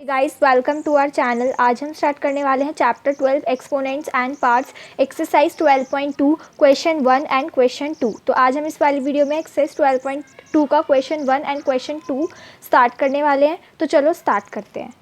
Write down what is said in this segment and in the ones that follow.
Guys welcome to our channel. आज हम start करने वाले हैं chapter 12 exponents and parts exercise 12.2 question 1 and question 2। तो आज हम इस वाली वीडियो में एक्सरसाइज 12.2 का क्वेश्चन 1 एंड क्वेश्चन 2 स्टार्ट करने वाले हैं। तो चलो स्टार्ट करते हैं।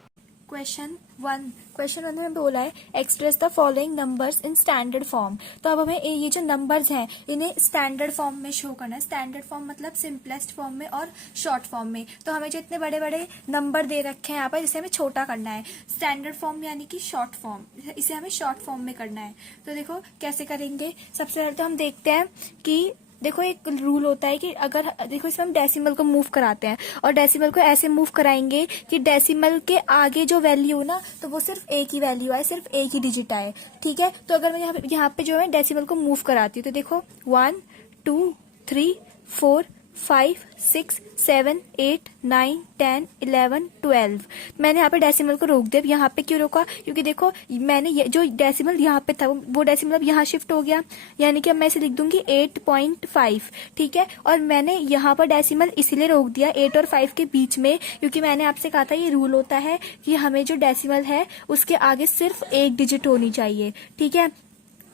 क्वेश्चन वन में हमें बोला है express the following numbers in standard form. तो अब हमें ये जो नंबर्स हैं इन्हें स्टैंडर्ड फॉर्म में शो करना है। स्टैंडर्ड फॉर्म मतलब सिंपलेस्ट फॉर्म में और शॉर्ट फॉर्म में। तो हमें जो इतने बड़े बड़े नंबर दे रखे हैं यहाँ पर, इसे हमें छोटा करना है। स्टैंडर्ड फॉर्म यानी कि शॉर्ट फॉर्म, इसे हमें शॉर्ट फॉर्म में करना है। तो देखो कैसे करेंगे। सबसे पहले तो हम देखते हैं कि देखो एक रूल होता है कि अगर देखो इसमें हम डेसिमल को मूव कराते हैं और डेसिमल को ऐसे मूव कराएंगे कि डेसिमल के आगे जो वैल्यू हो ना, तो वो सिर्फ एक ही वैल्यू आए, सिर्फ एक ही डिजिट आए। ठीक है, तो अगर मैं यहाँ पे जो है डेसिमल को मूव कराती हूँ तो देखो 1 2 3 4 5 6 7 8 9 10 11 12। मैंने यहाँ पे डेसिमल को रोक दिया। यहाँ पे क्यों रोका? क्योंकि देखो मैंने जो डेसिमल यहाँ पे था वो डेसिमल अब यहाँ शिफ्ट हो गया, यानी कि अब मैं इसे लिख दूंगी 8.5। ठीक है, और मैंने यहाँ पर डेसिमल इसलिए रोक दिया 8 और 5 के बीच में, क्योंकि मैंने आपसे कहा था ये रूल होता है कि हमें जो डेसिमल है उसके आगे सिर्फ एक डिजिट होनी चाहिए। ठीक है,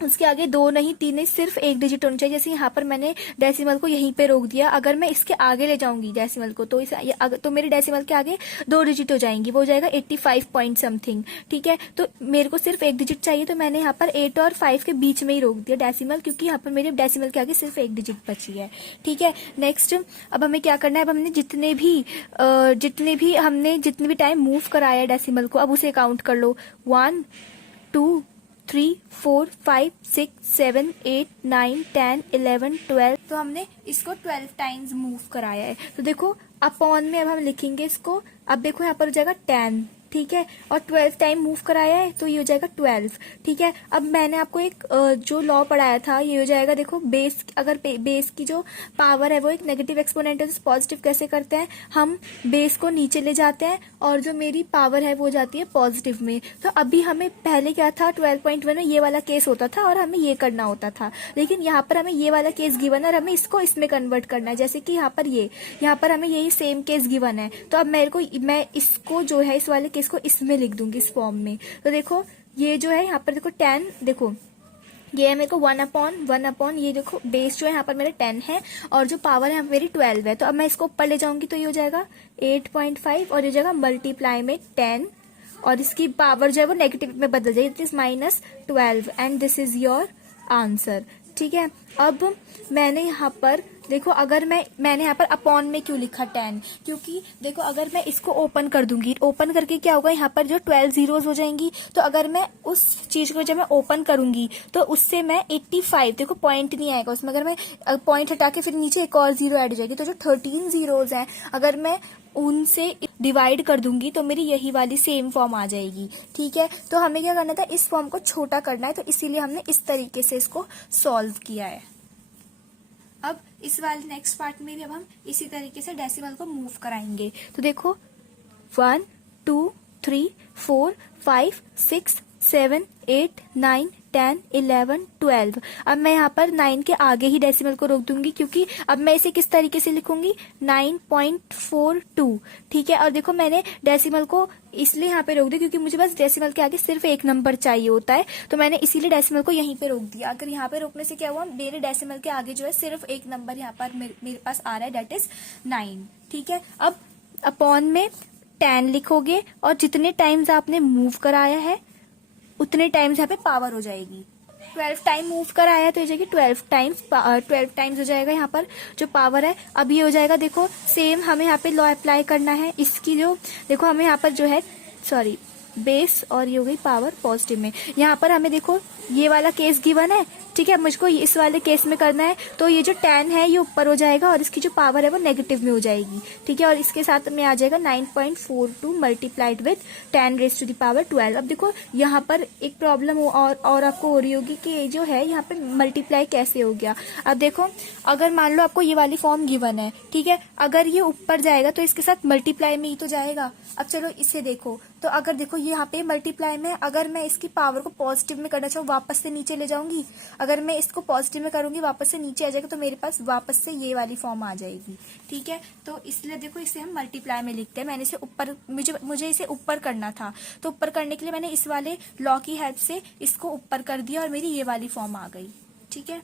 उसके आगे दो नहीं तीन नहीं, सिर्फ एक डिजिट होनी चाहिए। जैसे यहाँ पर मैंने डेसिमल को यहीं पे रोक दिया। अगर मैं इसके आगे ले जाऊंगी डेसिमल को तो मेरे डेसिमल के आगे दो डिजिट हो जाएंगी, वो हो जाएगा 85 पॉइंट समथिंग। ठीक है, तो मेरे को सिर्फ एक डिजिट चाहिए, तो मैंने यहाँ पर 8 और 5 के बीच में ही रोक दिया डेसिमल, क्योंकि यहाँ पर मेरे डेसिमल के आगे सिर्फ एक डिजिट बची है। ठीक है, नेक्स्ट अब हमें क्या करना है। अब हमने जितने भी टाइम मूव कराया डेसिमल को, अब उसे काउंट कर लो। 1 2 3 4 5 6 7 8 9 10 11 12। तो हमने इसको 12 टाइम्स मूव कराया है। तो देखो अपॉन में अब हम लिखेंगे इसको। अब देखो यहाँ पर हो जाएगा 10। ठीक है, और 12 टाइम मूव कराया है तो ये हो जाएगा 12। ठीक है, अब मैंने आपको एक जो लॉ पढ़ाया था, ये हो जाएगा देखो बेस, अगर बेस की जो पावर है वो एक नेगेटिव एक्सपोनेंट है तो पॉजिटिव कैसे करते हैं, हम बेस को नीचे ले जाते हैं और जो मेरी पावर है वो जाती है पॉजिटिव में। तो अभी हमें पहले क्या था 12.1 में ये वाला केस होता था और हमें ये करना होता था, लेकिन यहाँ पर हमें ये वाला केस गिवन है और हमें इसको इसमें कन्वर्ट करना है। जैसे कि यहाँ पर हमें यही सेम केस गिवन है, तो अब मैं इसको जो है इस वाले केस को इसमें लिख दूंगी इस फॉर्म में। तो देखो ये जो है यहाँ पर देखो 10, देखो ये है मेरे को 1 अपॉन ये देखो बेस जो है यहाँ पर मेरे 10 है और जो पावर है मेरी 12 है। तो अब मैं इसको ऊपर ले जाऊंगी तो ये हो जाएगा 8.5 और ये हो जाएगा मल्टीप्लाई में 10 और इसकी पावर जो है वो नेगेटिव में बदल जाएगी, it is -12 and this is your answer. ठीक है, अब मैंने यहाँ पर देखो, अगर मैंने यहाँ पर अपॉन में क्यों लिखा 10, क्योंकि देखो अगर मैं इसको ओपन कर दूंगी, ओपन करके क्या होगा, यहाँ पर जो 12 जीरोज हो जाएंगी। तो अगर मैं उस चीज को जब मैं ओपन करूंगी तो उससे मैं 85, देखो पॉइंट नहीं आएगा उसमें, अगर मैं पॉइंट हटा के फिर नीचे एक और जीरो ऐड हो जाएगी, तो जो 13 जीरोज हैं अगर मैं उनसे डिवाइड कर दूंगी तो मेरी यही वाली सेम फॉर्म आ जाएगी। ठीक है, तो हमें क्या करना था, इस फॉर्म को छोटा करना है, तो इसीलिए हमने इस तरीके से इसको सॉल्व किया है। अब इस वाले नेक्स्ट पार्ट में भी अब हम इसी तरीके से डेसिमल को मूव कराएंगे। तो देखो 1 2 3 4 5 6 7 8 9 10 11 12। अब मैं यहाँ पर 9 के आगे ही डेसिमल को रोक दूंगी, क्योंकि अब मैं इसे किस तरीके से लिखूंगी 9.42। ठीक है, और देखो मैंने डेसिमल को इसलिए यहाँ पे रोक दिया क्योंकि मुझे बस डेसिमल के आगे सिर्फ एक नंबर चाहिए होता है, तो मैंने इसीलिए डेसिमल को यहीं पे रोक दिया। अगर यहाँ पे रोकने से क्या हुआ, मेरे डेसिमल के आगे जो है सिर्फ एक नंबर यहाँ पर मेरे पास आ रहा है, डेट इज 9। ठीक है, अब अपॉन में 10 लिखोगे और जितने टाइम्स आपने मूव कराया है उतने टाइम्स यहाँ पे पावर हो जाएगी। 12 टाइम मूव कराया तो हो जाएगी 12 टाइम्स हो जाएगा यहाँ पर जो पावर है। अब ये हो जाएगा, देखो सेम हमें यहाँ पे लॉ अप्लाई करना है इसकी, जो देखो हमें यहाँ पर जो है बेस और ये हो गई पावर पॉजिटिव में। यहाँ पर हमें देखो ये वाला केस गिवन है। ठीक है, मुझको इस वाले केस में करना है, तो ये जो 10 है ये ऊपर हो जाएगा और इसकी जो पावर है वो नेगेटिव में हो जाएगी। ठीक है, और इसके साथ में आ जाएगा 9.42 multiplied with 10 raise to the power 12। अब देखो यहाँ पर एक प्रॉब्लम और आपको हो रही होगी कि ये जो है यहाँ पे मल्टीप्लाई कैसे हो गया। अब देखो अगर मान लो आपको ये वाली फॉर्म गिवन है, ठीक है, अगर ये ऊपर जाएगा तो इसके साथ मल्टीप्लाई में ही तो जाएगा। अब चलो इसे देखो, तो अगर देखो यहाँ पे मल्टीप्लाई में अगर मैं इसकी पावर को पॉजिटिव में करना चाहूँ वापस से नीचे ले जाऊंगी, अगर मैं इसको पॉजिटिव में करूंगी वापस से नीचे आ जाएगा, तो मेरे पास वापस से ये वाली फॉर्म आ जाएगी। ठीक है, तो इसलिए देखो इसे हम मल्टीप्लाई में लिखते हैं। मैंने इसे ऊपर, मुझे इसे ऊपर करना था, तो ऊपर करने के लिए मैंने इस वाले लॉ की हेल्प से इसको ऊपर कर दिया और मेरी ये वाली फॉर्म आ गई। ठीक है,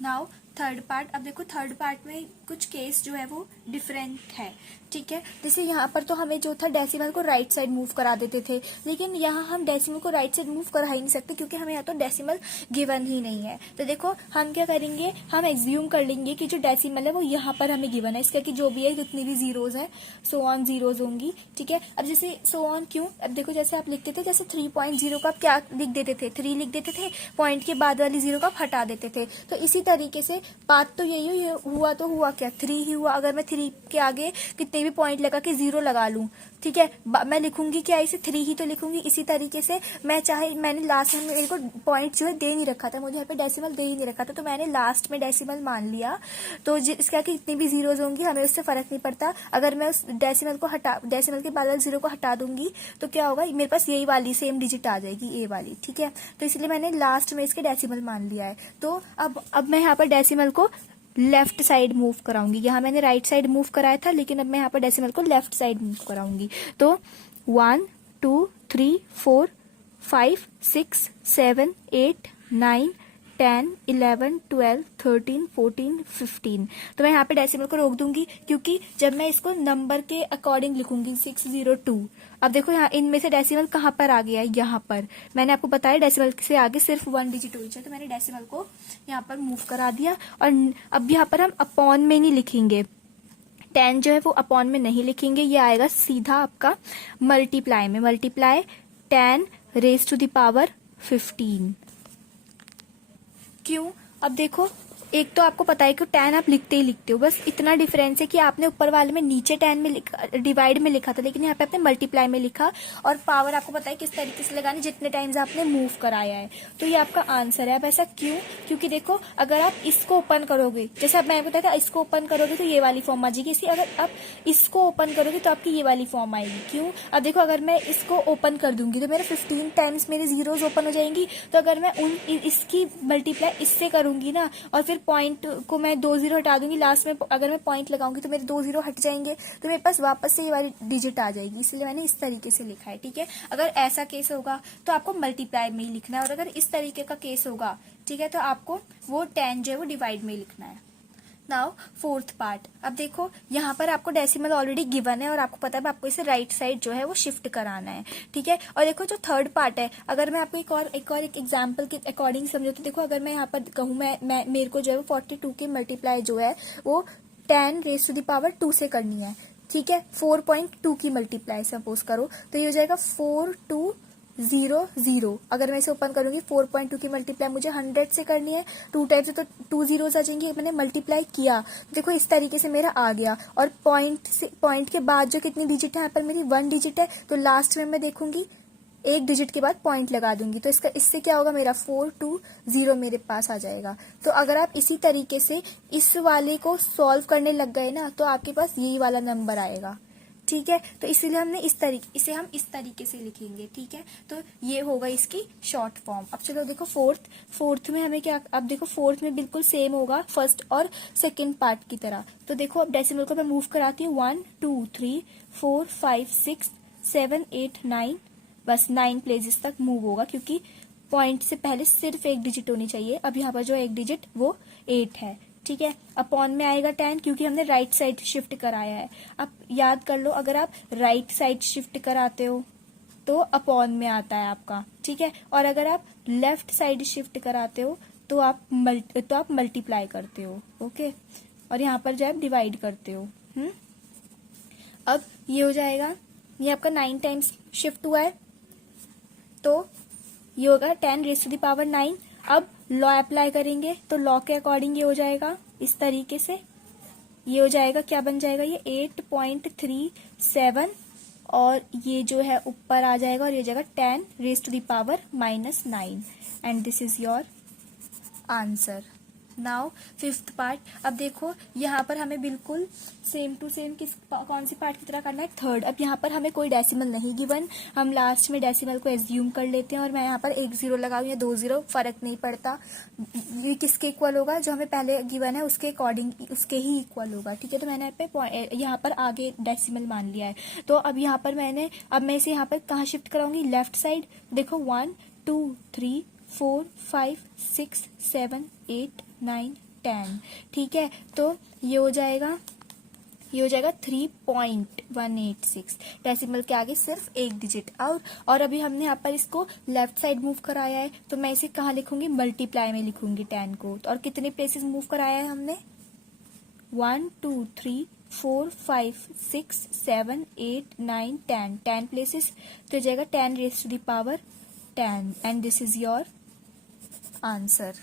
नाउ थर्ड पार्ट। अब देखो थर्ड पार्ट में कुछ केस जो है वो डिफरेंट है। ठीक है, जैसे यहाँ पर तो हमें जो था डेसिमल को राइट साइड मूव करा देते थे, लेकिन यहाँ हम डेसिमल को राइट साइड मूव करा ही नहीं सकते क्योंकि हमें यहाँ तो डेसिमल गिवन ही नहीं है। तो देखो हम क्या करेंगे, हम एज्यूम कर लेंगे कि जो डेसिमल है वो यहाँ पर हमें गिवन है, इसका कि जो भी है जितनी भी जीरोज है सो ऑन जीरोज होंगी। ठीक है, अब जैसे सो ऑन क्यों, अब देखो जैसे आप लिखते थे, जैसे 3.0 का आप क्या लिख देते थे, 3 लिख देते थे, पॉइंट के बाद वाली जीरो का आप हटा देते थे। तो इसी तरीके से बात तो यही हुआ, तो हुआ क्या, 3 ही हुआ। अगर मैं 3 के आगे कितने भी पॉइंट लगा के 0 लगा लूं, ठीक है, मैं लिखूंगी क्या, इसे 3 ही तो लिखूंगी। इसी तरीके से मैंने लास्ट में मेरे को पॉइंट जो है दे नहीं रखा था, मुझे यहाँ पे डेसिमल दे ही नहीं रखा था, तो मैंने लास्ट में डेसिमल मान लिया। तो इसका कि इतनी भी जीरोज होंगी हमें उससे फर्क नहीं पड़ता। अगर मैं उस डेसिमल के बाद वाले 0 को हटा दूंगी तो क्या होगा, मेरे पास यही वाली सेम डिजिट आ जाएगी, ए वाली। ठीक है, तो इसलिए मैंने लास्ट में इसके डेसिमल मान लिया है। तो अब मैं यहाँ पर डेसिमल को लेफ्ट साइड मूव कराऊंगी। यहाँ मैंने राइट साइड मूव कराया था, लेकिन अब मैं यहाँ पर डेसिमल को लेफ्ट साइड मूव कराऊंगी। तो 1 2 3 4 5 6 7 8 9 10 11 12 13 14 15। तो मैं यहाँ पे डेसिमल को रोक दूंगी क्योंकि जब मैं इसको नंबर के अकॉर्डिंग लिखूंगी 602। अब देखो यहाँ इनमें से डेसिमल कहाँ पर आ गया है, यहाँ पर। मैंने आपको बताया डेसिमल से आगे सिर्फ 1 डिजिट होनी चाहिए, तो मैंने डेसिमल को यहाँ पर मूव करा दिया। और अब यहाँ पर हम अपॉन में नहीं लिखेंगे, 10 जो है वो अपॉन में नहीं लिखेंगे, ये आएगा सीधा आपका मल्टीप्लाई में। Multiply 10 raise to the power 15। क्यों, अब देखो एक तो आपको पता है कि 10 आप लिखते ही लिखते हो, बस इतना डिफरेंस है कि आपने ऊपर वाले में नीचे 10 में डिवाइड में लिखा था, लेकिन यहाँ पे आपने मल्टीप्लाई में लिखा। और पावर आपको पता है किस तरीके से लगानी, जितने टाइम्स आपने मूव कराया है। तो ये आपका आंसर है। अब ऐसा क्यों, क्योंकि देखो अगर आप इसको ओपन करोगे, जैसे अब मैं बताया था, इसको ओपन करोगे तो ये वाली फॉर्म आ जाएगी। इसी अगर आप इसको ओपन करोगे तो आपकी ये वाली फॉर्म आएगी। क्यों, अब देखो अगर मैं इसको ओपन कर दूंगी तो मेरे 15 टाइम्स मेरी जीरोज ओपन हो जाएंगी। तो अगर मैं इसकी मल्टीप्लाई इससे करूंगी ना, और फिर पॉइंट को मैं 2 0 हटा दूंगी, लास्ट में अगर मैं पॉइंट लगाऊंगी तो मेरे 2 0 हट जाएंगे, तो मेरे पास वापस से ये वाली डिजिट आ जाएगी। इसलिए मैंने इस तरीके से लिखा है। ठीक है, अगर ऐसा केस होगा तो आपको मल्टीप्लाई में ही लिखना है, और अगर इस तरीके का केस होगा, ठीक है, तो आपको वो 10 जो है वो डिवाइड में ही लिखना है। Now fourth part. अब देखो यहाँ पर आपको डेसिमल ऑलरेडी गिवन है और आपको पता है आपको इसे राइट साइड जो है वो शिफ्ट कराना है। ठीक है, और देखो जो थर्ड पार्ट है, अगर मैं आपको एक एग्जांपल के अकॉर्डिंग समझो तो देखो अगर मैं यहाँ पर कहूँ मैं मेरे को जो है वो 42 की मल्टीप्लाई जो है वो 10 रेज टू द पावर 2 से करनी है। ठीक है, 4.2 की मल्टीप्लाई सपोज करो, तो ये हो जाएगा 4200। अगर मैं इसे ओपन करूंगी 4.2 की मल्टीप्लाई मुझे 100 से करनी है, 2 टाइप से तो 2 जीरोस आ जाएंगे। मैंने मल्टीप्लाई किया, देखो इस तरीके से मेरा आ गया। और पॉइंट के बाद जो कितनी डिजिट है, यहाँ पर मेरी 1 डिजिट है, तो लास्ट में मैं देखूंगी 1 डिजिट के बाद पॉइंट लगा दूंगी, तो इससे क्या होगा, मेरा 420 मेरे पास आ जाएगा। तो अगर आप इसी तरीके से इस वाले को सॉल्व करने लग गए ना, तो आपके पास यही वाला नंबर आएगा। ठीक है, तो इसीलिए हमने इसे हम इस तरीके से लिखेंगे। ठीक है, तो ये होगा इसकी शॉर्ट फॉर्म। अब चलो देखो फोर्थ में हमें क्या, अब देखो फोर्थ में बिल्कुल सेम होगा फर्स्ट और सेकंड पार्ट की तरह। तो देखो अब डेसिमल को मैं मूव कराती हूँ, 1 2 3 4 5 6 7 8 9, बस 9 प्लेसेस तक मूव होगा, क्योंकि पॉइंट से पहले सिर्फ 1 डिजिट होनी चाहिए। अब यहाँ पर जो 1 डिजिट वो 8 है। ठीक है, अपॉन में आएगा 10 क्योंकि हमने राइट साइड शिफ्ट कराया है। अब याद कर लो, अगर आप राइट साइड शिफ्ट कराते हो तो अपॉन में आता है आपका। ठीक है, और अगर आप लेफ्ट साइड शिफ्ट कराते हो तो आप मल्टीप्लाई करते हो। ओके, और यहाँ पर जो है डिवाइड करते हो। अब ये हो जाएगा, ये आपका 9 टाइम्स शिफ्ट हुआ है, तो ये होगा 10 रेज़ टू द पावर 9। अब लॉ अप्लाई करेंगे तो लॉ के अकॉर्डिंग ये हो जाएगा इस तरीके से, ये हो जाएगा, क्या बन जाएगा, ये 8.37, और ये जो है ऊपर आ जाएगा और ये हो जाएगा 10 raise to the power -9, and this is your answer. Now fifth part. अब देखो यहाँ पर हमें बिल्कुल सेम टू सेम कौन सी पार्ट की तरह करना है, थर्ड। अब यहाँ पर हमें कोई डेसिमल नहीं गिवन, हम लास्ट में डेसिमल को एज्यूम कर लेते हैं और मैं यहाँ पर 1 0 लगाऊं या 2 0 फर्क नहीं पड़ता, ये किसके इक्वल होगा, जो हमें पहले गिवन है उसके अकॉर्डिंग उसके ही इक्वल होगा। ठीक है, तो मैंने यहाँ पर आगे डेसिमल मान लिया है। तो अब यहाँ पर मैं इसे यहाँ पर कहाँ शिफ्ट कराऊंगी, लेफ्ट साइड। देखो 1 2 3 4 5 6 7 8 9 10। ठीक है, तो ये हो जाएगा 3.186। डेसिमल के आगे सिर्फ एक डिजिट और अभी हमने यहाँ पर इसको लेफ्ट साइड मूव कराया है, तो मैं इसे कहाँ लिखूंगी, मल्टीप्लाई में लिखूंगी 10 को। और कितने प्लेसेस मूव कराया है हमने, 1 2 3 4 5 6 7 8 9 10 10 प्लेसेस। तो हो जाएगा 10 raise to the power 10 and this is your answer.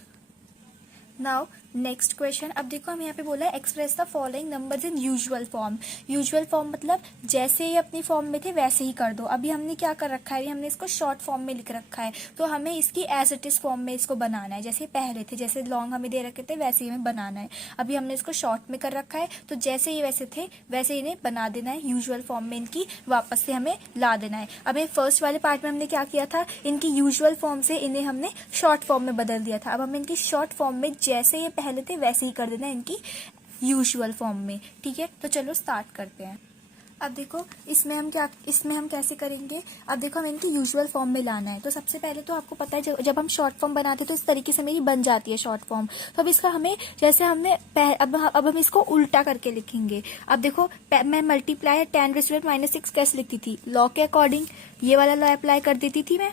Now next question. अब देखो हम यहाँ पे बोला है express the following numbers in usual form. Usual form मतलब जैसे ये अपनी फॉर्म में थे वैसे ही कर दो। अभी हमने क्या कर रखा है, हमने इसको शॉर्ट फॉर्म में लिख रखा है, तो हमें इसकी एज इट इज फॉर्म में इसको बनाना है। जैसे पहले थे, जैसे लॉन्ग हमें दे रखे थे वैसे ही हमें बनाना है। अभी हमने इसको शॉर्ट में कर रखा है, तो जैसे ये वैसे थे वैसे इन्हें बना देना है, यूजुअल फॉर्म में इनकी वापस से हमें ला देना है। अब फर्स्ट वाले पार्ट में हमने क्या किया था, इनकी यूजुअल फॉर्म से इन्हें हमने शॉर्ट फॉर्म में बदल दिया था। अब हमें इनकी शॉर्ट फॉर्म में जैसे ये पहले थे वैसे ही कर देना है इनकी यूजुअल फॉर्म में। ठीक है, तो चलो स्टार्ट करते हैं। अब देखो इसमें हम कैसे करेंगे। अब देखो हमें इनकी यूजुअल फॉर्म में लाना है, तो सबसे पहले तो आपको पता है जब हम शॉर्ट फॉर्म बनाते हैं तो इस तरीके से मेरी बन जाती है शॉर्ट फॉर्म। तो अब इसका हमें जैसे अब हम इसको उल्टा करके लिखेंगे। अब देखो मैं मल्टीप्लाई 10⁻⁻⁶ कैसे लिखती थी, लॉ के अकॉर्डिंग ये वाला लॉ अप्लाई कर देती थी मैं।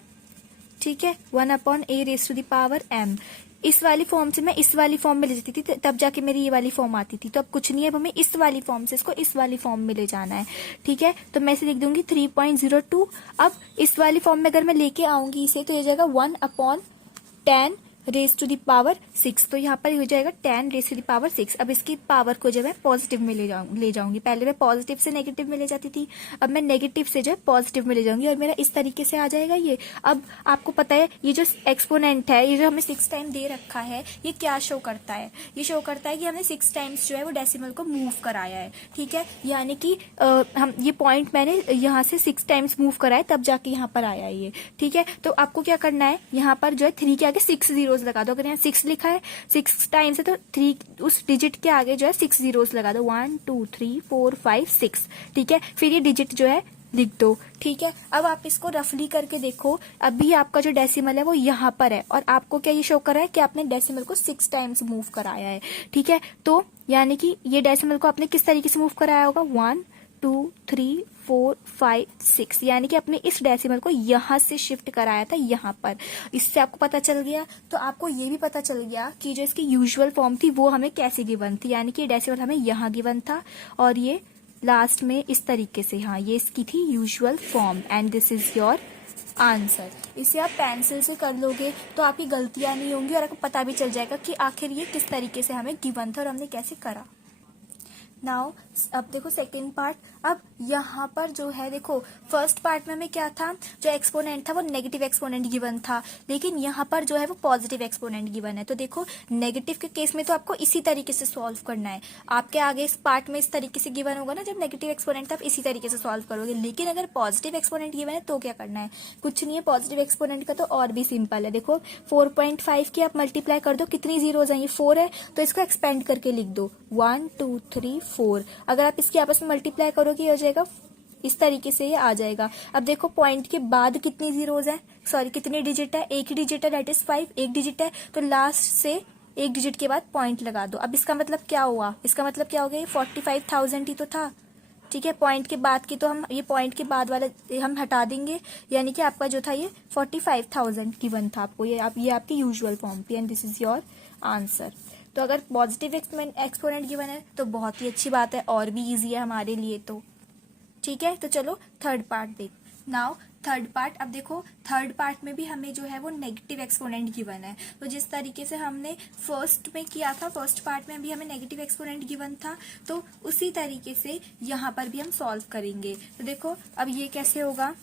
ठीक है, 1/a⁻m। इस वाली फॉर्म से मैं इस वाली फॉर्म में ले जाती थी, तब जाके मेरी ये वाली फॉर्म आती थी। तो अब कुछ नहीं है, अब हमें इस वाली फॉर्म से इसको इस वाली फॉर्म में ले जाना है। ठीक है, तो मैं इसे लिख दूंगी 3.02। अब इस वाली फॉर्म में अगर मैं लेके आऊंगी इसे, तो ये जाएगा 1/10⁻⁶। तो यहाँ पर हो जाएगा 10⁻⁶। अब इसकी पावर को जो है पॉजिटिव में ले जाऊंगी। पहले मैं पॉजिटिव से नेगेटिव में ले जाती थी, अब मैं नेगेटिव से जो है पॉजिटिव में ले जाऊंगी और मेरा इस तरीके से आ जाएगा ये। अब आपको पता है ये जो एक्सपोनेंट है, ये जो हमें 6 टाइम दे रखा है, ये क्या शो करता है, ये शो करता है कि हमने 6 टाइम्स जो है वो डेसिमल को मूव कराया है। ठीक है, यानी कि हम ये पॉइंट मैंने यहाँ से 6 टाइम्स मूव कराया तब जाके यहाँ पर आया ये। ठीक है, तो आपको क्या करना है, यहाँ पर जो है 3 के आगे 6 zeros लगा दो। अगर यहाँ 6 लिखा है 6 टाइम्स है तो 3 उस डिजिट के आगे जो है 6 zeros लगा दो, 1 2 3 4 5 6। ठीक है, फिर ये डिजिट जो है लिख दो। ठीक है, अब आप इसको रफली करके देखो, अभी आपका जो डेसिमल है वो यहाँ पर है और आपको क्या ये शो कर रहा है कि आपने डेसिमल को 6 टाइम्स मूव कराया है। ठीक है, तो यानी कि ये डेसिमल को आपने किस तरीके से मूव कराया होगा, 1 2 3 4 5 6, यानी कि अपने इस डेसिमल को यहाँ से शिफ्ट कराया था यहाँ पर। इससे आपको पता चल गया, तो आपको ये भी पता चल गया कि जो इसकी यूजुअल फॉर्म थी वो हमें कैसे गिवन थी, यानी कि डेसिमल हमें यहाँ गिवन था और ये लास्ट में इस तरीके से, हाँ ये इसकी थी usual form and this is your answer. इसे आप पेंसिल से कर लोगे तो आपकी गलतियां नहीं होंगी और आपको पता भी चल जाएगा कि आखिर ये किस तरीके से हमें गिवन था और हमने कैसे करा। नाउ अब देखो सेकेंड पार्ट। अब यहाँ पर जो है देखो फर्स्ट पार्ट में हमें क्या था, जो एक्सपोनेंट था वो नेगेटिव एक्सपोनेंट गिवन था, लेकिन यहाँ पर जो है वो पॉजिटिव एक्सपोनेंट गिवन है। तो देखो नेगेटिव के केस में तो आपको इसी तरीके से सॉल्व करना है। आपके आगे इस पार्ट में इस तरीके से गिवन होगा ना, जब नेगेटिव एक्सपोनेंट था आप इसी तरीके से सॉल्व करोगे। लेकिन अगर पॉजिटिव एक्सपोनेंट गिवन है तो क्या करना है, कुछ नहीं है। पॉजिटिव एक्सपोनेंट का तो और भी सिंपल है। देखो 4.5 की आप मल्टीप्लाई कर दो, कितनी जीरोज हैं, ये 4 है, तो इसको एक्सपेंड करके लिख दो 1 2 3 4। अगर आप इसकी आपस में मल्टीप्लाई करोगे हो जाएगा इस तरीके से, ये आ जाएगा। अब देखो पॉइंट के बाद कितनी जीरोज हैं, सॉरी कितनी डिजिट है, एक ही डिजिट है, दैट इज 5, एक डिजिट है, तो लास्ट से एक डिजिट के बाद पॉइंट लगा दो। अब इसका मतलब क्या हुआ, इसका मतलब क्या हो गया, 45,000 ही तो था। ठीक है, पॉइंट के बाद की तो हम ये पॉइंट के बाद वाला हम हटा देंगे, यानी कि आपका जो था ये 45,000 गिवन था आपको। ये आपकी यूजुअल फॉर्म थी and this is your answer. तो अगर पॉजिटिव एक्सपोनेंट गिवन है तो बहुत ही अच्छी बात है और भी इजी है हमारे लिए तो। ठीक है, तो चलो थर्ड पार्ट देख। Now third part. अब देखो थर्ड पार्ट में भी हमें जो है वो नेगेटिव एक्सपोनेंट गिवन है। तो जिस तरीके से हमने फर्स्ट में किया था, फर्स्ट पार्ट में भी हमें नेगेटिव एक्सपोनेंट गिवन था, तो उसी तरीके से यहाँ पर भी हम सॉल्व करेंगे। तो देखो अब ये कैसे होगा,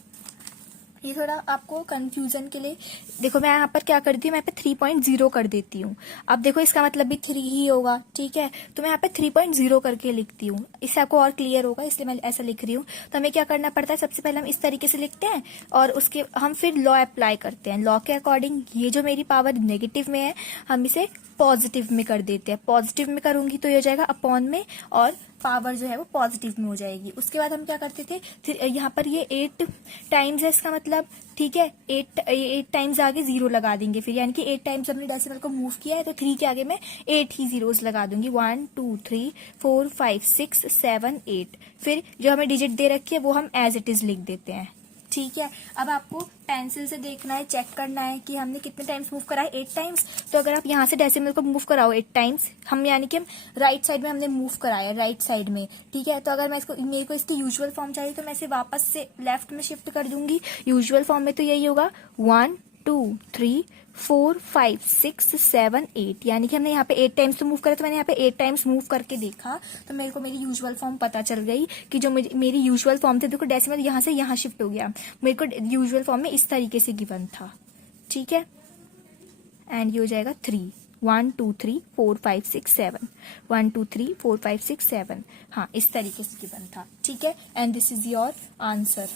ये थोड़ा आपको कंफ्यूजन के लिए देखो, मैं यहाँ पर क्या करती हूँ, मैं यहाँ पे 3.0 कर देती हूँ। अब देखो इसका मतलब भी 3 ही होगा, ठीक है, तो मैं यहाँ पे 3.0 करके लिखती हूँ, इससे आपको और क्लियर होगा, इसलिए मैं ऐसा लिख रही हूँ। तो हमें क्या करना पड़ता है, सबसे पहले हम इस तरीके से लिखते हैं और उसके हम फिर लॉ अप्लाई करते हैं। लॉ के अकॉर्डिंग ये जो मेरी पावर नेगेटिव में है, हम इसे पॉजिटिव में कर देते हैं। पॉजिटिव में करूंगी तो ये हो जाएगा अपॉन में, और पावर जो है वो पॉजिटिव में हो जाएगी। उसके बाद हम क्या करते थे, फिर यहाँ पर ये 8 टाइम्स है इसका मतलब, ठीक है, 8 टाइम्स आगे 0 लगा देंगे फिर, यानी कि 8 टाइम्स हमने डेसिमल को मूव किया है तो 3 के आगे मैं 8 ही जीरोस लगा दूंगी। 1 2 3 4 5 6 7 8। फिर जो हमें डिजिट दे रखी है वो हम एज इट इज लिख देते हैं, ठीक है। अब आपको पेंसिल से देखना है, चेक करना है कि हमने कितने टाइम्स मूव करा है, 8 टाइम्स। तो अगर आप यहाँ से डेसिमल को मूव कराओ 8 टाइम्स, हम यानी कि हम राइट साइड में हमने मूव कराया, राइट साइड में, ठीक है। तो अगर मैं इसको, मेरे को इसकी यूजुअल फॉर्म चाहिए तो मैं इसे वापस से लेफ्ट में शिफ्ट कर दूंगी। यूजुअल फॉर्म में तो यही होगा 1 2 3 4 5 6 7 8, यानी कि हमने यहाँ पे 8 टाइम्स तो मूव करा, तो मैंने यहाँ पे 8 टाइम्स मूव करके देखा तो मेरे को मेरी यूजुअल फॉर्म पता चल गई कि जो मेरी यूजुअल फॉर्म थी, देखो डेसिमल यहाँ से यहाँ शिफ्ट हो गया, मेरे को यूजुअल फॉर्म में इस तरीके से गिवन था, ठीक है। एंड ये हो जाएगा 3 1 2 3 4 5 6 7 1 2 3 4 5 6 7, हाँ इस तरीके से गिवन था, ठीक है। And this is your answer.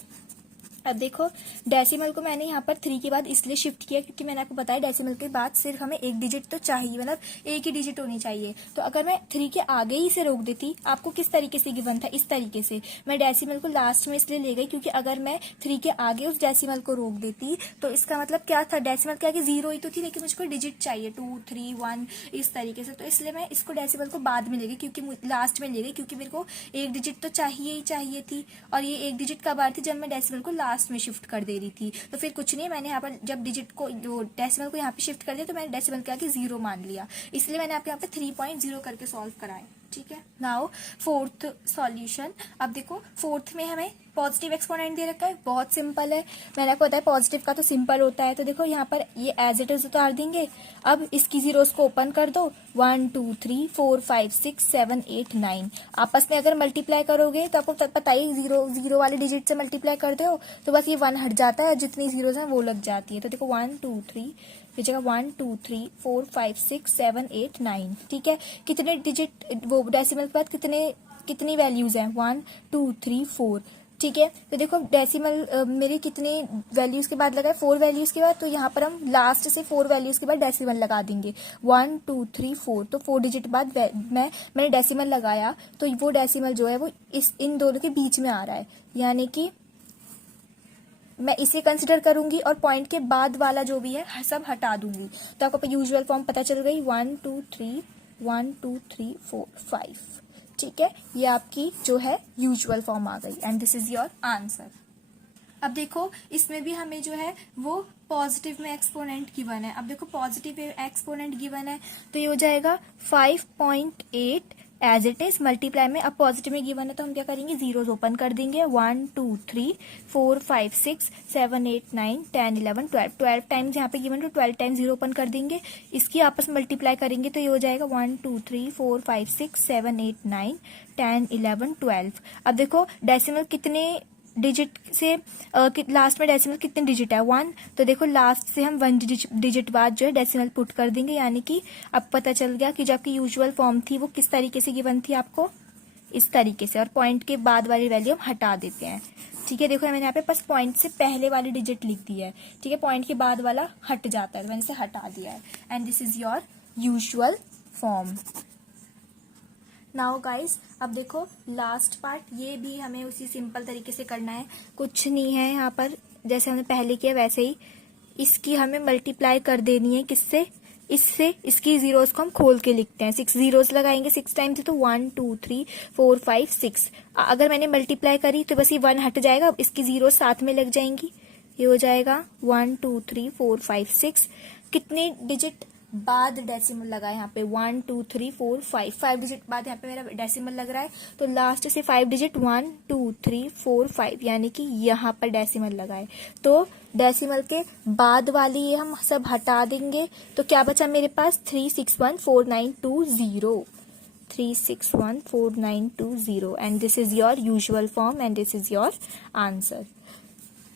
अब देखो डेसिमल को मैंने यहाँ पर 3 के बाद इसलिए शिफ्ट किया क्योंकि मैंने आपको बताया डेसिमल के बाद सिर्फ हमें एक डिजिट तो चाहिए, मतलब एक ही डिजिट होनी चाहिए। तो अगर मैं 3 के आगे ही से रोक देती, आपको किस तरीके से गिवन था, इस तरीके से, मैं डेसिमल को लास्ट में इसलिए ले गई क्योंकि अगर मैं 3 के आगे उस डेसिमल को रोक देती तो इसका मतलब क्या था, डेसिमल के आगे 0 ही तो थी, लेकिन मुझको डिजिट चाहिए 2 3 1 इस तरीके से। तो इसलिए मैं इसको डेसिमल को बाद में ले गई, क्योंकि लास्ट में ले गई, क्योंकि मेरे को एक डिजिट तो चाहिए ही चाहिए थी, और ये एक डिजिट कब आ रही थी, जब मैं डेसिमल को लास्ट में शिफ्ट कर दे रही थी। तो फिर कुछ नहीं, मैंने यहाँ पर जब डिजिट को, जो डेसिमल को यहाँ पे शिफ्ट कर दिया, तो मैंने डेसिमल के आगे 0 मान लिया, इसलिए मैंने आपके यहाँ पे 3.0 करके सॉल्व कराया, ठीक है। Now fourth solution. अब देखो फोर्थ में हमें पॉजिटिव एक्सपोनेंट दे रखा है, बहुत सिंपल है, मैंने आपको बताया पॉजिटिव का तो सिंपल होता है। तो देखो यहाँ पर ये एज इट इज उतार देंगे। अब इसकी जीरोस को ओपन कर दो, 1 2 3 4 5 6 7 8 9। आपस में अगर मल्टीप्लाई करोगे तो आपको पता ही, जीरो वाले डिजिट से मल्टीप्लाई करते हो तो बस ये 1 हट जाता है, जितनी जीरोस हैं वो लग जाती है। तो देखो 1 2 3, ये जगह 1 2 3 4 5 6 7 8 9, ठीक है। कितने डिजिट, वो डेसिमल के बाद कितनी वैल्यूज हैं, 1 2 3 4, ठीक है। तो देखो डेसिमल मेरे कितने वैल्यूज के बाद लगा है, 4 वैल्यूज के बाद, तो यहाँ पर हम लास्ट से 4 वैल्यूज के बाद डेसिमल लगा देंगे, 1 2 3 4। तो 4 डिजिट बाद मैंने डेसिमल लगाया, तो वो डेसिमल जो है वो इन दोनों के बीच में आ रहा है, यानी कि मैं इसे कंसिडर करूंगी और पॉइंट के बाद वाला जो भी है सब हटा दूंगी। तो आपको यूजुअल फॉर्म पता चल गई, 1 2 3 1 2 3 4 5, ठीक है। ये आपकी जो है यूजुअल फॉर्म आ गई, and this is your answer. अब देखो इसमें भी हमें जो है वो पॉजिटिव में एक्सपोनेंट गिवन है। अब देखो पॉजिटिव एक्सपोनेंट गिवन है तो ये हो जाएगा 5.8 एज इट इज, मल्टीप्लाई में। अब पॉजिटिव में गिवन है तो हम क्या करेंगे, जीरोस ओपन कर देंगे, 1 2 3 4 5 6 7 8 9 10 11 12 टाइम्स यहाँ पे गिवन, तो 12 टाइम्स जीरो ओपन कर देंगे, इसकी आपस में मल्टीप्लाई करेंगे तो ये हो जाएगा 1 2 3 4 5 6 7 8 9 10 11 12। अब देखो डेसिमल कितने डिजिट से लास्ट में डेसिमल कितने डिजिट है, 1। तो देखो लास्ट से हम 1 डिजिट बाद जो है डेसिमल पुट कर देंगे, यानी कि अब पता चल गया कि जो आपकी यूजुअल फॉर्म थी वो किस तरीके से गिवन थी आपको, इस तरीके से, और पॉइंट के बाद वाली वैल्यू हम हटा देते हैं, ठीक है। देखो मैंने यहाँ पे बस पॉइंट से पहले वाली डिजिट लिख दी है, ठीक है, पॉइंट के बाद वाला हट जाता है, तो मैंने इसे हटा दिया है, and this is your usual form. Now guys अब देखो लास्ट पार्ट, ये भी हमें उसी सिंपल तरीके से करना है, कुछ नहीं है यहाँ पर, जैसे हमने पहले किया वैसे ही इसकी हमें मल्टीप्लाई कर देनी है, किससे, इससे। इसकी जीरोस को हम खोल के लिखते हैं, 6 जीरोस लगाएंगे 6 टाइम्स, तो 1 2 3 4 5 6। अगर मैंने मल्टीप्लाई करी तो बस ये 1 हट जाएगा, अब इसकी जीरोस साथ में लग जाएंगी, ये हो जाएगा 1 2 3 4 5 6। कितने डिजिट बाद डेसिमल लगा है यहाँ पे, 1 2 3 4 5 डिजिट बाद यहाँ पे मेरा डेसिमल लग रहा है, तो लास्ट से 5 डिजिट 1 2 3 4 5, यानी कि यहाँ पर डेसिमल लगा है। तो डेसिमल के बाद वाली ये हम सब हटा देंगे, तो क्या बचा मेरे पास, 3614920, 3614920, and this is your usual form, and this is your answer.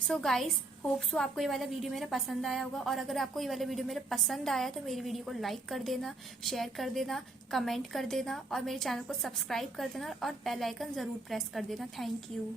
So guys hope so आपको ये वाला वीडियो मेरा पसंद आया होगा, और अगर आपको ये वाला वीडियो मेरा पसंद आया तो मेरी वीडियो को लाइक कर देना, शेयर कर देना, कमेंट कर देना, और मेरे चैनल को सब्सक्राइब कर देना, और बेल आइकन जरूर प्रेस कर देना। Thank you.